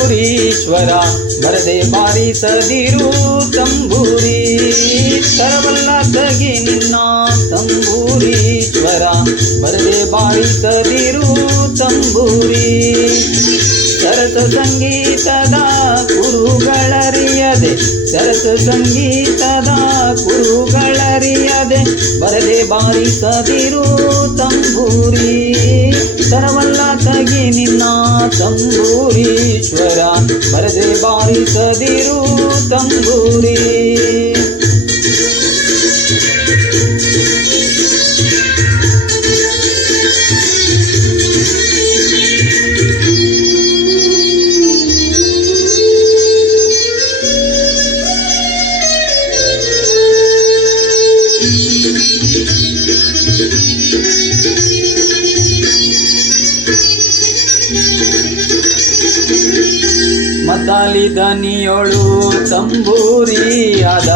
ತಂಬೂರೀಶ್ವರ ಬರದೆ ಬಾರಿಸದಿರು ತಂಬೂರಿ ತರವಲ್ಲ ತಗಿ ನಿನ್ನ ತಂಬೂರೀಶ್ವರ ಬರದೆ ಬಾರಿಸದಿರು ತಂಬೂರಿ ಸರಸ ಸಂಗೀತದ ಕುರುಗಳರಿಯದೆ ಸರಸ ಸಂಗೀತದ ಕುರುಗಳರಿಯದೆ ಬರದೆ ಬಾರಿಸದಿರು ತಂಬೂರಿ ತರವಲ್ಲ ತಗಿ ನಿನ್ನ ತಂಬೂರೀಶ್ವರ ಬರದೆ ಬಾರಿಸದಿರು ತಂಬೂರಿ ಮದ್ದಾಲಿ ದನಿಯೊಳು ತಂಬೂರಿಯಾದ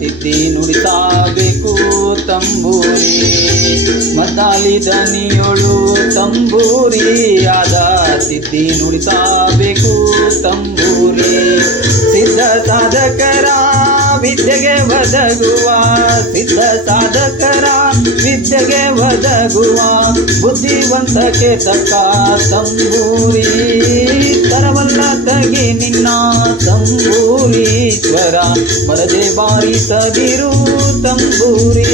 ತಿಥಿ ನುಡಿಸಬೇಕು ತಂಬೂರಿ ಮದ್ದಾಲಿ ದನಿಯೊಳು ತಂಬೂರಿಯಾದ ತಿಥಿ ನುಡಿಸಬೇಕು ತಂಬೂರಿ ಸಿದ್ಧ ಸಾಧಕರ ವಿದ್ಯೆಗೆ ಒದಗುವ ಸಿದ್ಧ ಸಾಧಕರ ವಿದ್ಯೆಗೆ ಒದಗುವ ಬುದ್ಧಿವಂತಕ್ಕೆ ತಕ್ಕ ತಂಬೂರಿ ತರವಲ್ಲ ತಗಿ ನಿನ್ನ ತಂಬೂರೀಶ್ವರ ಬರದೆ ಬಾರಿಸದಿರು ತಂಬೂರಿ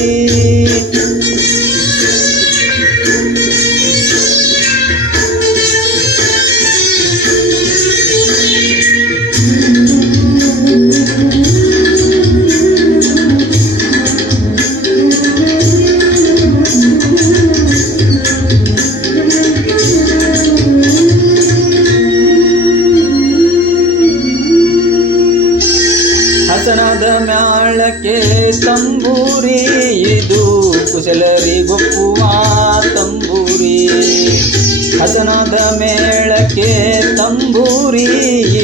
ಹಸನದ ಮ್ಯಾಳಕ್ಕೆ ತಂಬೂರಿ ಇದು ಕುಶಲರಿಗೊಪ್ಪುವ ತಂಬೂರಿ ಹಸನದ ಮೇಳಕ್ಕೆ ತಂಬೂರಿ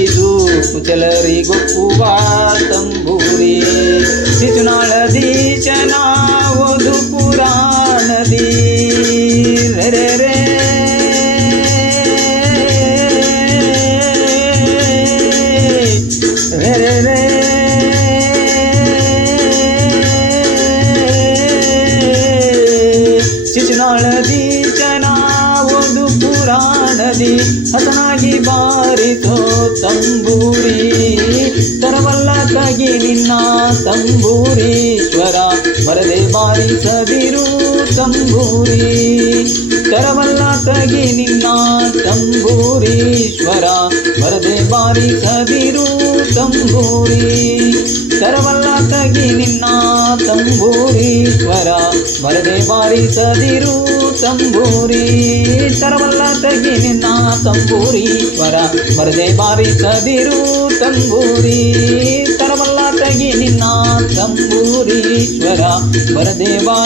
ಇದು ಕುಶಲರಿಗೊಪ್ಪುವ ತಂಬೂರಿ ಶಿಶುನಾಳದೀಶನ ಓದು ಪುರಾಣದಿ ರೇ ರೇ ಶಿಶುನಾಳದೀಶನ ಒಂದು ಪುರಾಣದಿ ಹಸನಾಗಿ ಬಾರಿಸೋ ತಂಬೂರಿ ತರವಲ್ಲ ತಗಿ ನಿನ್ನ ತಂಬೂರೀಶ್ವರ ಬರದೆ ಬಾರಿಸದಿರು ತಂಬೂರಿ ತರವಲ್ಲ ತಗಿ ನಿನ್ನ ತಂಬೂರೀಶ್ವರ ಬರದೆ ಬಾರಿಸದಿರು ತಂಬೂರಿ ತರವಲ್ಲ ತಗಿ ನಿನ್ನ ತಂಬೂರೀಶ್ವರ ಬರದೆ ಬಾರಿಸದಿರು ತಂಬೂರಿ ತರವಲ್ಲ ತಗಿ ನಿನ್ನ ತಂಬೂರೀಶ್ವರ ಬರದೆ ಬಾರಿಸದಿರು ತಂಬೂರಿ ತರವಲ್ಲ ತಗಿ ನಿನ್ನ ತಂಬೂರೀಶ್ವರ ಬರದೆ ಬಾರಿ